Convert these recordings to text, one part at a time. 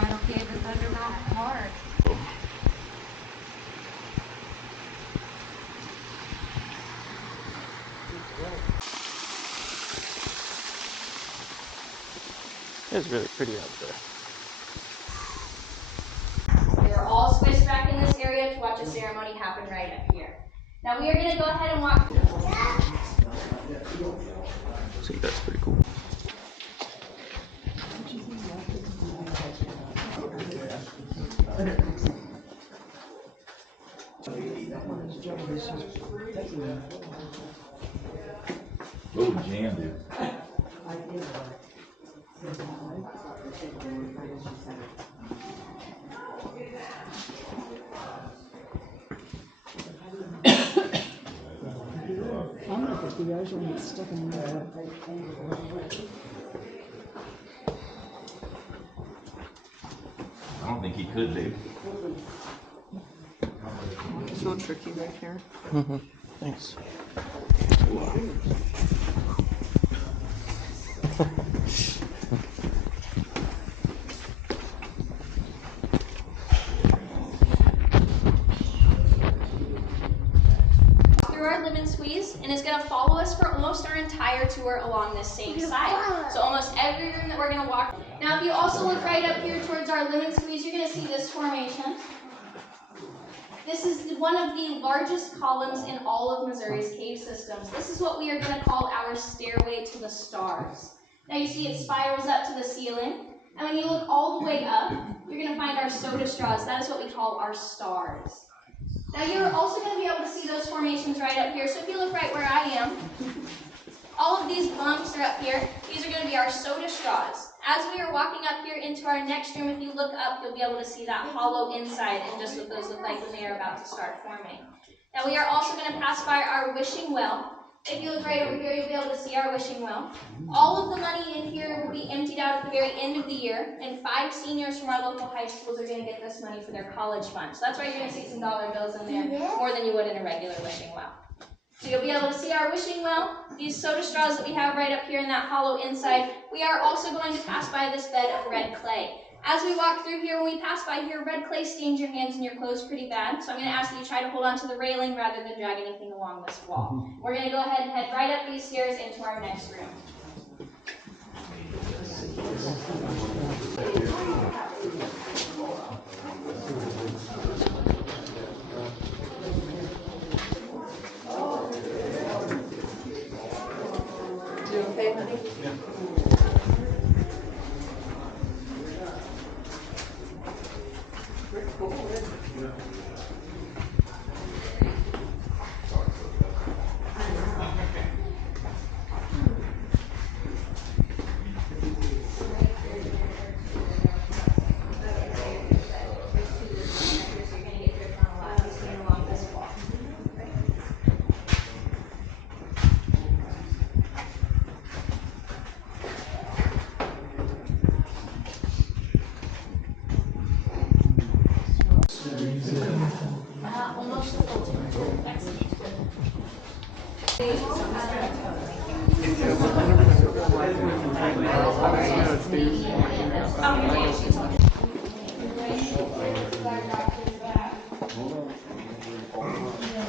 Bridal Cave and Thunder Mountain Park. It's really pretty out there. We are all squished back in this area to watch a ceremony happen right up here. Now we are going to go ahead and walk. See, that's pretty cool. Oh, jam, dude. I'm not the guys when it's stuck in there. I don't think he could, dude. It's real tricky right here. Thanks. Through our lemon squeeze, and it's going to follow us for almost our entire tour along this same side. So almost every room that we're going to walk. Now if you also look right up here towards our lemon squeeze, you're going to see this formation. This is one of the largest columns in all of Missouri's cave systems. This is what we are going to call our stairway to the stars. Now you see it spirals up to the ceiling, and when you look all the way up, you're going to find our soda straws. That is what we call our stars. Now you're also going to be able to see those formations right up here. So if you look right where I am, all of these bumps are up here. These are going to be our soda straws. As we are walking up here into our next room, if you look up, you'll be able to see that hollow inside and just what those look like when they are about to start forming. Now we are also going to pass by our wishing well. If you look right over here, you'll be able to see our wishing well. All of the money in here will be emptied out at the very end of the year, and 5 seniors from our local high schools are going to get this money for their college fund. So that's why you're going to see some dollar bills in there, more than you would in a regular wishing well. So you'll be able to see our wishing well, these soda straws that we have right up here in that hollow inside. We are also going to pass by this bed of red clay. As we walk through here, when we pass by here, red clay stains your hands and your clothes pretty bad. So I'm going to ask that you try to hold on to the railing rather than drag anything along this wall. We're going to go ahead and head right up these stairs into our next room. You okay, honey? Yeah. Almost the full tour. Excellent.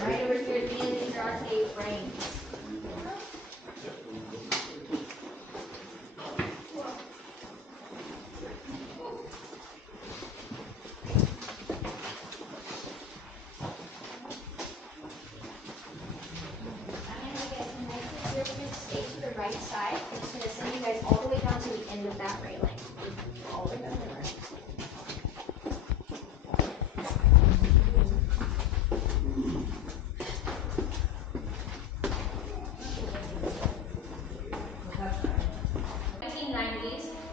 Right over here at the end is our cave frame. Stay to the right side. I'm just going to send you guys all the way down to the end of that railing. All the way down there.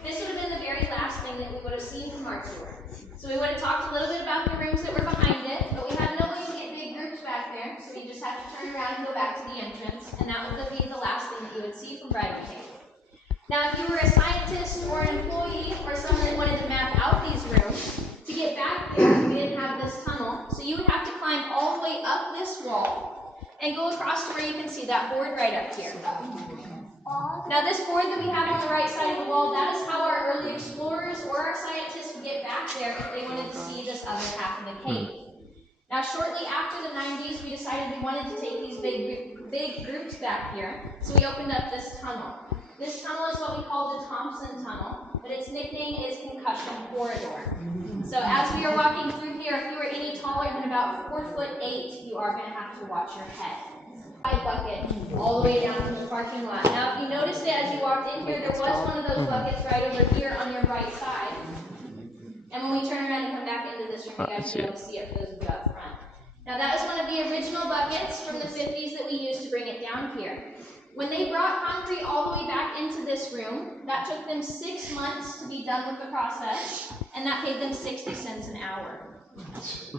This would have been the very last thing that we would have seen from our tour. So we would have talked a little bit about the rooms that were behind it, but we had no way to get big groups back there, so we just had to turn around and go back to the entrance, and that would be the last thing that you would see from Bridal Cave. Now, if you were a scientist or an employee or someone that wanted to map out these rooms, to get back there, we didn't have this tunnel, so you would have to climb all the way up this wall and go across to where you can see that board right up here. Now this board that we have on the right side of the wall, that is how our early explorers or our scientists to get back there if they wanted to see this other half of the cave. Now, shortly after the 90s, we decided we wanted to take these big groups back here, so we opened up this tunnel. This tunnel is what we call the Thompson Tunnel, but its nickname is Concussion Corridor. So as we are walking through here, if you are any taller than about 4'8", you are going to have to watch your head. Bucket all the way down to the parking lot. Now, if you noticed it as you walked in here, there was one of those buckets right over here on your right side. And when we turn around and come back into this room, you guys will be able to see it for those of you up front. Now, that is one of the original buckets from the 50s that we used to bring it down here. When they brought concrete all the way back into this room, that took them 6 months to be done with the process, and that paid them 60 cents an hour.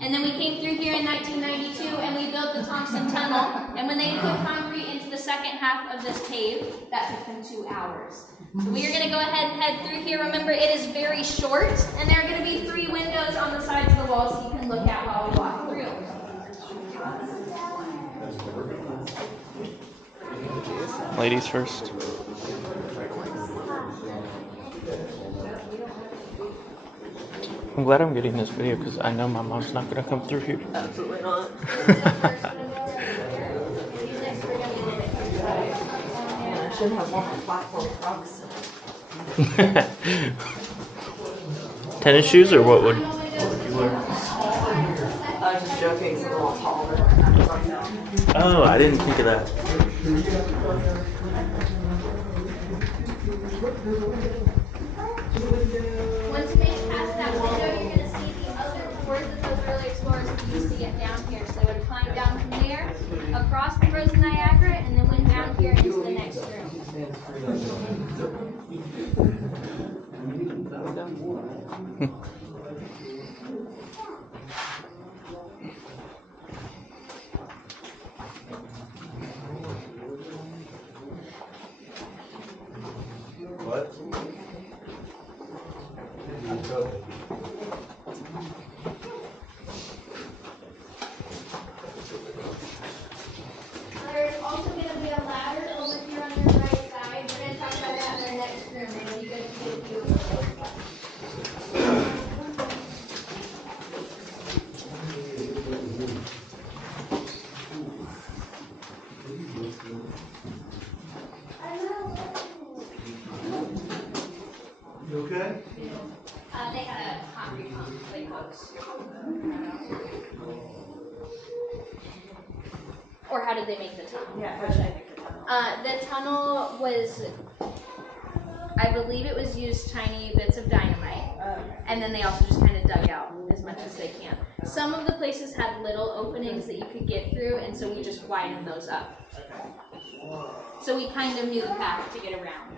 And then we came through here in 1992 and we built the Thompson Tunnel, and when they put concrete into the second half of this cave, that took them 2 hours. So we are going to go ahead and head through here. Remember, it is very short, and there are going to be 3 windows on the sides of the wall so you can look at while we walk through. Ladies first. I'm glad I'm getting this video because I know my mom's not going to come through here. Absolutely not. I should have one on platform trucks. Tennis shoes or what would you wear? I was just joking, it's a little taller. Oh, I didn't think of that. Once you make it past that window, you're going to see the other doors that those early explorers used to get down here. So they would have climbed down from there, across the frozen Niagara, and then went down here into the next room. What? There's also going to be a ladder over here on your right side. We're going to talk about that in the next room. It'll be good to get a view of the place. You okay? They had a concrete pump, like hooks. Or how did they make the tunnel? Yeah, how should I make the tunnel? The tunnel was, I believe it was used tiny bits of dynamite, and then they also just kind of dug out as much as they can. Some of the places had little openings that you could get through, and so we just widened those up. So we kind of knew the path to get around.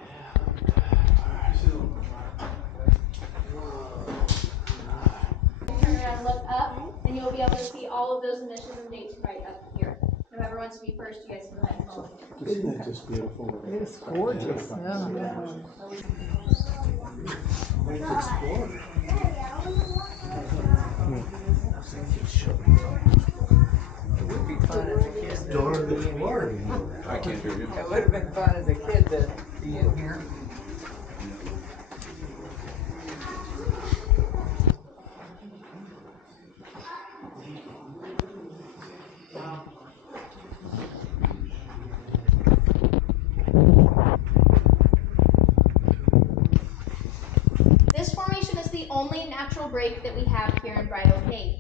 Turn around and look up, and you'll be able to see all of those initials and dates right up here. Whoever wants to be first, you guys can go ahead and follow me. Isn't that just beautiful? It is gorgeous. Yeah. It would be fun as a kid. Darn the Florida. I can't hear you. It would have been fun as a kid to be in here. This formation is the only natural break that we have here in Bridal Cave.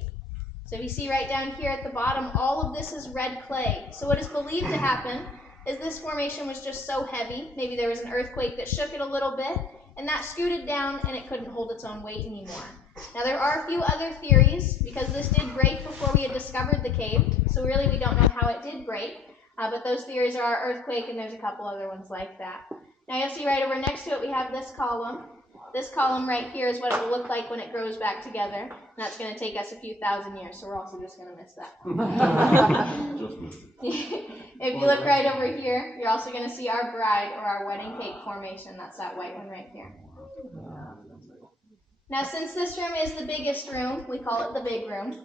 So if you see right down here at the bottom, all of this is red clay. So what is believed to happen is this formation was just so heavy, maybe there was an earthquake that shook it a little bit, and that scooted down and it couldn't hold its own weight anymore. Now there are a few other theories, because this did break before we had discovered the cave, so really we don't know how it did break, but those theories are earthquake, and there's a couple other ones like that. Now you'll see right over next to it we have this column. This column right here is what it will look like when it grows back together, and that's going to take us a few thousand years, so we're also just going to miss that. If you look right over here, you're also going to see our bride or our wedding cake formation. That's that white one right here. Now, since this room is the biggest room, we call it the big room.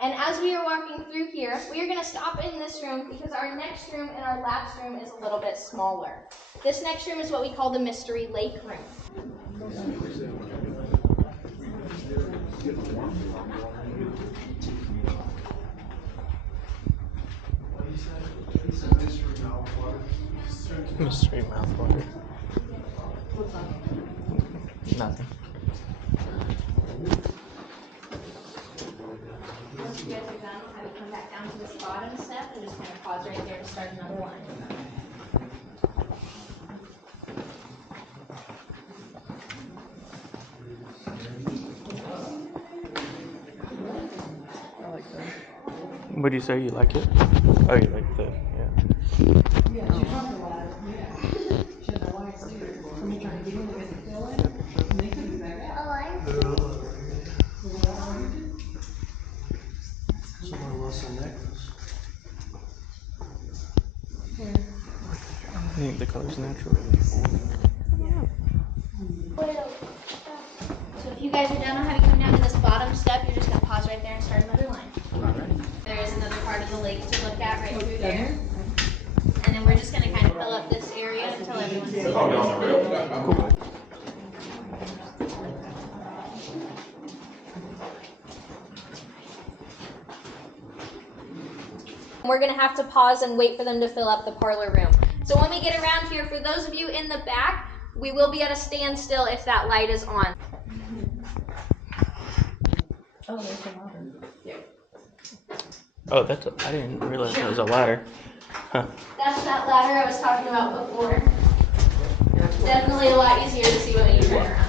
And as we are walking through here, we are going to stop in this room because our next room and our last room is a little bit smaller. This next room is what we call the Mystery Lake Room. Mystery mouthwater. What's that? Nothing. Once you guys are done, I'll have you come back down to this bottom step and just kind of pause right there to start another line. I like that. What do you say? You like it? Oh, you like the, yeah. Someone lost their necklace. I think the color's natural. So if you guys are done, I'll have you come down to this bottom step. You're just going to pause right there and start another line. There is another part of the lake to look at right through there. And then we're just going to kind of fill up this area until everyone's seated. We're going to have to pause and wait for them to fill up the parlor room. So when we get around here, for those of you in the back, we will be at a standstill if that light is on. Oh, there's some water. Oh, that's, I didn't realize that was a ladder. Huh. That's that ladder I was talking about before. Definitely a lot easier to see when you turn around.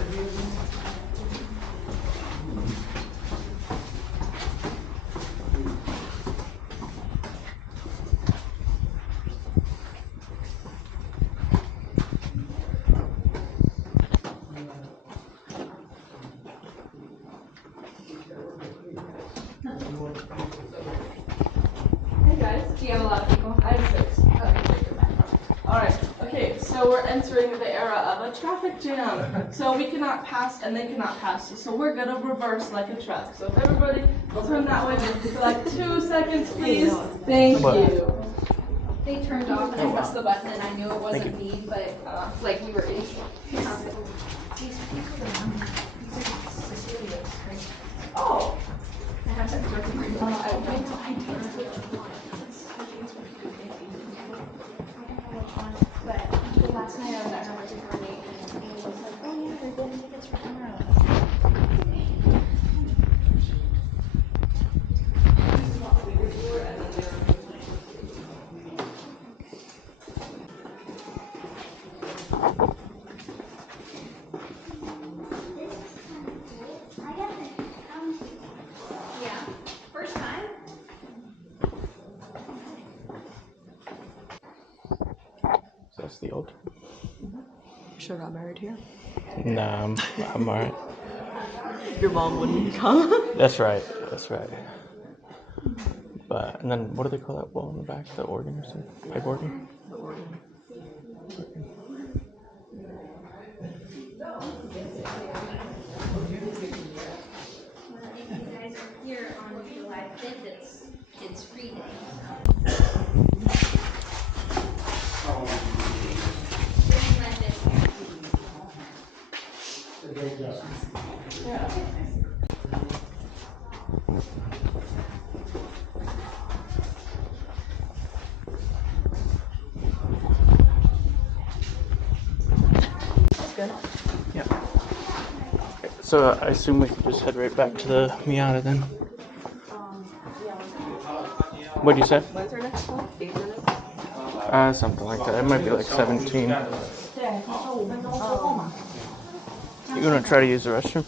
Hey guys, Do you have a lot of people? I have 6. Alright, okay, so we're entering the era of a traffic jam. So we cannot pass and they cannot pass you. So we're gonna reverse like a truck. So if everybody will turn that way for like 2 seconds, please. Thank you. They turned off and I pressed the button and I knew it wasn't Thank me, but like we were in. These people are Cecilia's, right? Oh, I have that working right now. I don't know which one, but last night I was at her super late and Amy was like, oh yeah, they're getting tickets for tomorrow. Yeah, first time? So that's the old. should have got married here. Nah, I'm alright. Your mom wouldn't come. That's right. That's right. But, and then what do they call that wall in the back? The organ or something? Pipe organ? The organ. Well, if you guys are here on July 5th, it's free day. During my fifth year. Yeah. That's good. Yeah. So I assume we can just head right back to the Miata then. What'd you say? When's our next call? 8 minutes? Something like that. It might be like 17. You gonna try to use the restroom?